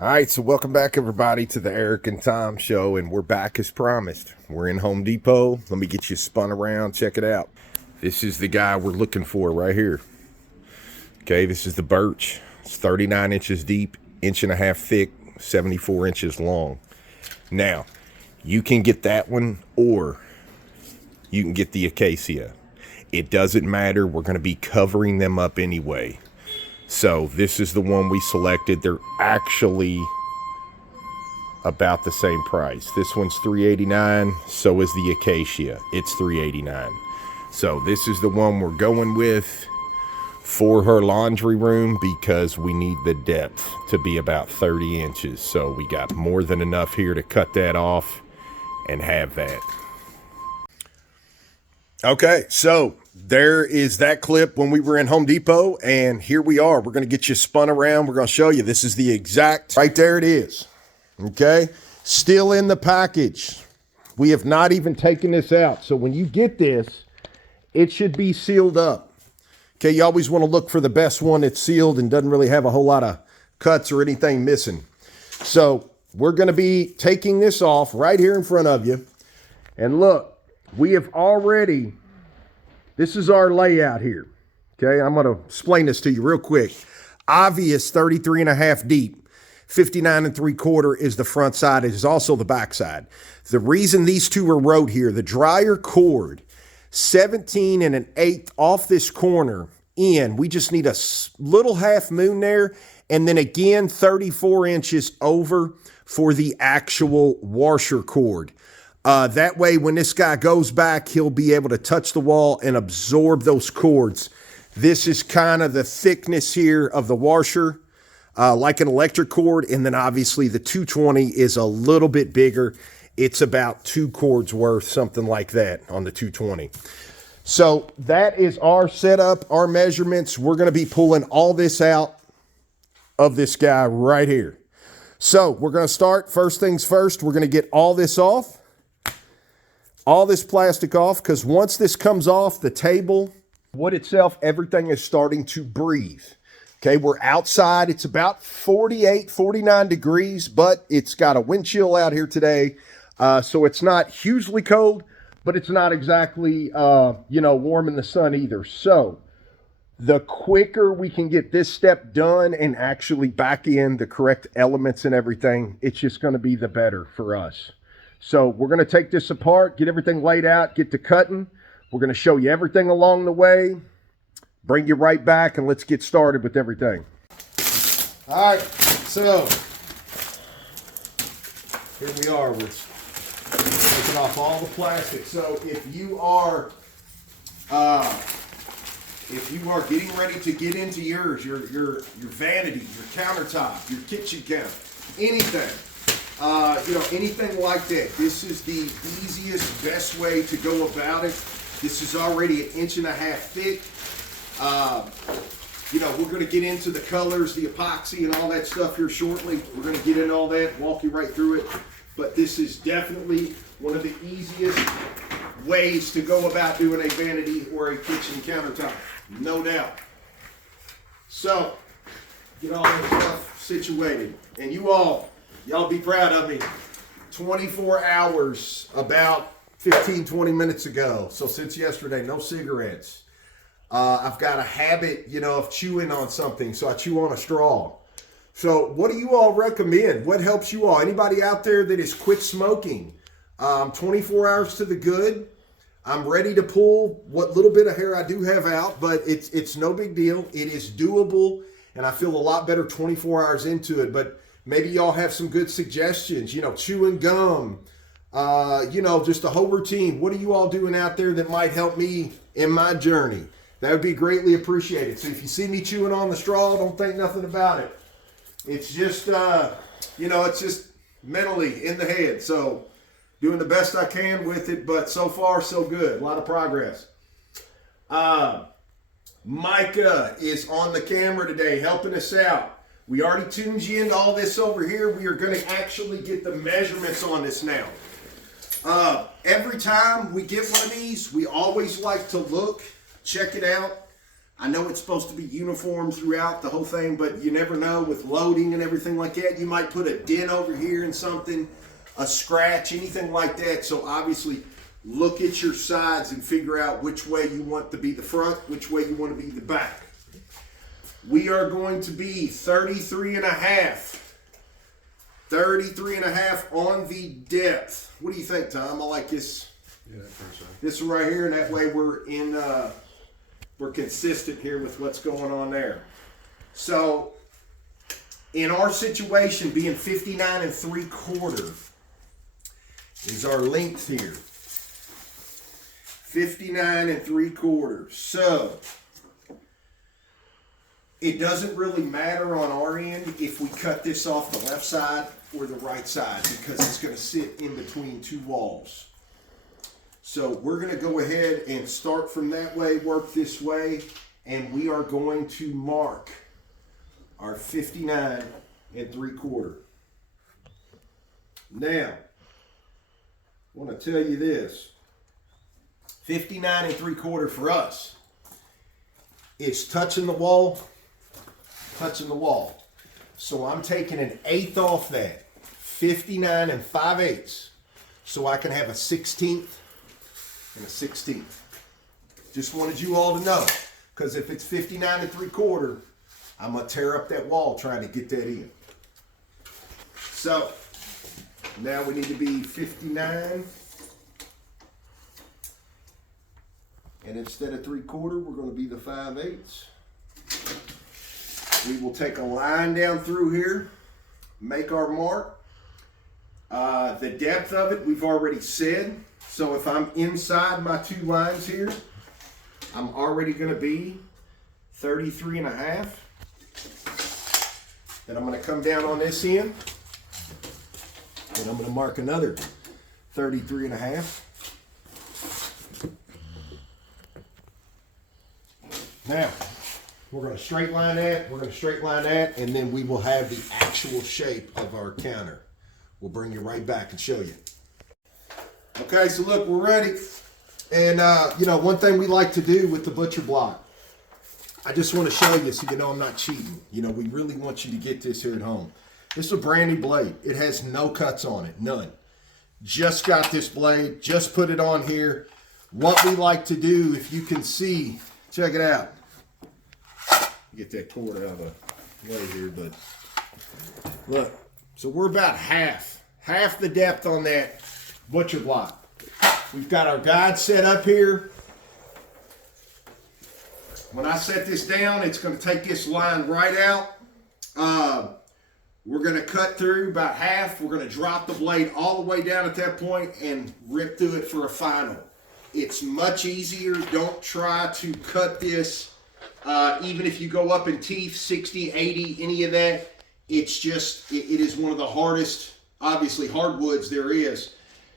All right, so welcome back, everybody, to the Eric and Tom show, and we're back as promised. We're in Home Depot. Let me get you spun around. Check it out. This is the guy we're looking for right here. Okay, this is the birch. It's 39 inches deep, inch and a half thick, 74 inches long. Now, you can get that one, or you can get the acacia. It doesn't matter. We're going to be covering them up anyway. So this is the one we selected. They're actually about the same price. This one's $389. So is the acacia. It's $389. So this is the one we're going with for her laundry room because we need the depth to be about 30 inches. So we got more than enough here to cut that off and have that. Okay, so there is that clip when we were in Home Depot, and here we are. We're going to get you spun around. We're going to show you. This is the exact, right there it is. Okay, still in the package. We have not even taken this out. So when you get this, it should be sealed up. Okay, you always want to look for the best one that's sealed and doesn't really have a whole lot of cuts or anything missing. So we're going to be taking this off right here in front of you. And look. We have already, this is our layout here. Okay, I'm going to explain this to you real quick. Obvious 33 and a half deep, 59 and 3/4 is the front side. It is also the back side. The reason these two are wrote here, the dryer cord, 17 and an 1/8 off this corner in. We just need a little half moon there. And then again, 34 inches over for the actual washer cord. That way, when this guy goes back, he'll be able to touch the wall and absorb those cords. This is kind of the thickness here of the washer, like an electric cord. And then obviously the 220 is a little bit bigger. It's about 2 cords worth, something like that on the 220. So that is our setup, our measurements. We're going to be pulling all this out of this guy right here. So we're going to start, first things first, we're going to get all this off. All this plastic off, because once this comes off the table, wood itself, everything is starting to breathe. Okay, we're outside. It's about 48, 49 degrees, but it's got a wind chill out here today. So it's not hugely cold, but it's not exactly, warm in the sun either. So the quicker we can get this step done and actually back in the correct elements and everything, it's just going to be the better for us. So we're going to take this apart, get everything laid out, get to cutting. We're going to show you everything along the way, bring you right back, and let's get started with everything. All right, so here we are. We're taking off all the plastic. So if you are getting ready to get into yours, your vanity, your countertop, your kitchen counter, anything. Anything like that. This is the easiest, best way to go about it. This is already 1.5 inches thick. We're going to get into the colors, the epoxy, and all that stuff here shortly. We're going to get into all that, walk you right through it. But this is definitely one of the easiest ways to go about doing a vanity or a kitchen countertop. No doubt. So, get all this stuff situated. And y'all be proud of me. 24 hours, about 15, 20 minutes ago. So since yesterday, no cigarettes. I've got a habit, of chewing on something. So I chew on a straw. So what do you all recommend? What helps you all? Anybody out there that has quit smoking? 24 hours to the good. I'm ready to pull what little bit of hair I do have out, but it's no big deal. It is doable, and I feel a lot better 24 hours into it. But maybe y'all have some good suggestions, chewing gum, just the whole routine. What are you all doing out there that might help me in my journey? That would be greatly appreciated. So if you see me chewing on the straw, don't think nothing about it. It's just, it's just mentally in the head. So doing the best I can with it, but so far so good. A lot of progress. Micah is on the camera today helping us out. We already tuned you into all this over here. We are going to actually get the measurements on this now. Every time we get one of these, we always like to look, check it out. I know it's supposed to be uniform throughout the whole thing, but you never know with loading and everything like that. You might put a dent over here and something, a scratch, anything like that. So obviously look at your sides and figure out which way you want to be the front, which way you want to be the back. We are going to be 33 and a half. 33 and a half on the depth. What do you think, Tom? I like this. Yeah, I think so. This one right here, and that way we're consistent here with what's going on there. So in our situation, being 59 and 3/4 is our length here. 59 and 3/4. So it doesn't really matter on our end if we cut this off the left side or the right side, because it's going to sit in between two walls. So we're going to go ahead and start from that way, work this way, and we are going to mark our 59 and 3/4. Now, I want to tell you this. 59 and 3/4 for us is touching the wall, touching the wall. So I'm taking an eighth off that, 59 and 5/8, so I can have a 16th and a 16th. Just wanted you all to know, because if it's 59 and 3/4, I'm gonna tear up that wall trying to get that in. So now we need to be 59, and instead of 3/4, we're gonna be the 5/8. We will take a line down through here, make our mark. The depth of it, we've already said. So if I'm inside my two lines here, I'm already gonna be 33 and a half. Then I'm gonna come down on this end, and I'm gonna mark another 33 and a half. Now, we're gonna straight line that, we're gonna straight line that, and then we will have the actual shape of our counter. We'll bring you right back and show you. Okay, so look, we're ready. And you know, one thing we like to do with the butcher block, I just want to show you so you know I'm not cheating. You know, we really want you to get this here at home. This is a brand new blade. It has no cuts on it, none. Just got this blade, just put it on here. What we like to do, if you can see, check it out. Get that cord out of the way here, but look. So we're about half the depth on that butcher block. We've got our guide set up here. When I set this down, it's going to take this line right out. We're going to cut through about half. We're going to drop the blade all the way down at that point and rip through it for a final. It's much easier. Don't try to cut this, even if you go up in teeth, 60, 80, any of that. It's just, it is one of the hardest, obviously, hardwoods there is.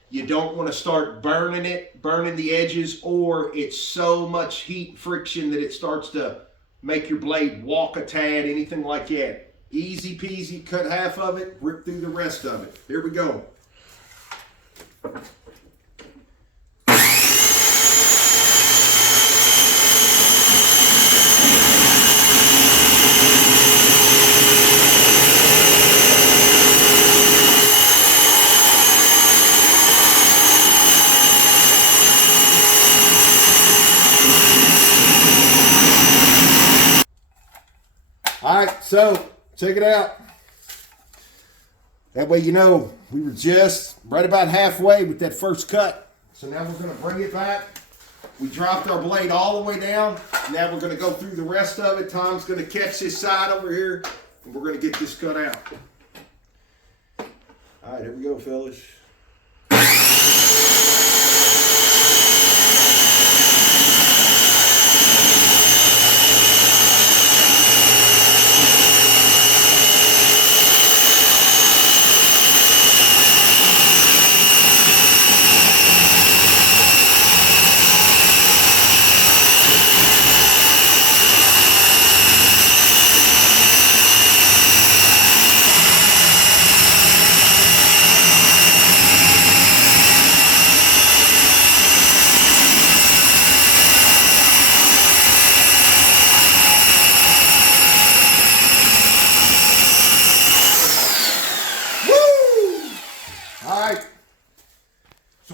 You don't want to start burning it, burning the edges, or it's so much heat and friction that it starts to make your blade walk a tad, anything like that. Easy peasy, cut half of it, rip through the rest of it. Here we go. All right, so check it out. That way you know we were just right about halfway with that first cut. So now we're going to bring it back. We dropped our blade all the way down. Now we're going to go through the rest of it. Tom's going to catch this side over here, and we're going to get this cut out. All right, here we go, fellas.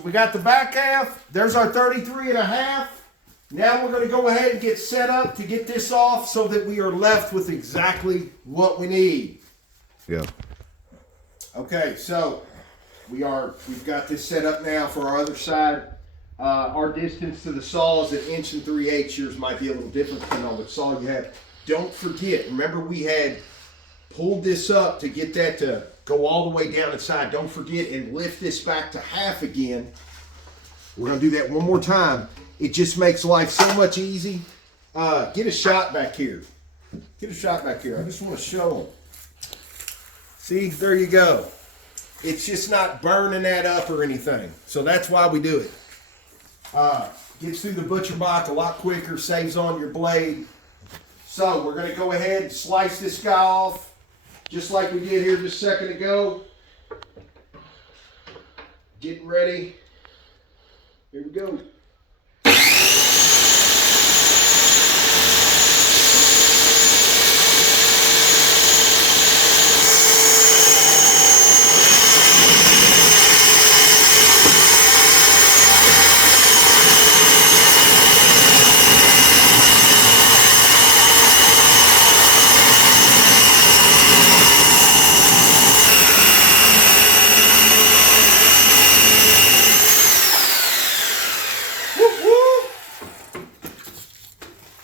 So we got the back half. There's our 33.5. Now we're going to go ahead and get set up to get this off so that we are left with exactly what we need. Yeah. Okay, so we've got this set up now for our other side. Our distance to the saw is 1 3/8. Yours might be a little different depending on what saw you have. Don't forget, remember we had pulled this up to get that to go all the way down inside. Don't forget and lift this back to half again. We're gonna do that one more time. It just makes life so much easy. Get a shot back here. Get a shot back here. I just want to show them. See, there you go. It's just not burning that up or anything. So that's why we do it. Gets through the butcher block a lot quicker, saves on your blade. So we're gonna go ahead and slice this guy off just like we did here just a second ago. Getting ready. Here we go.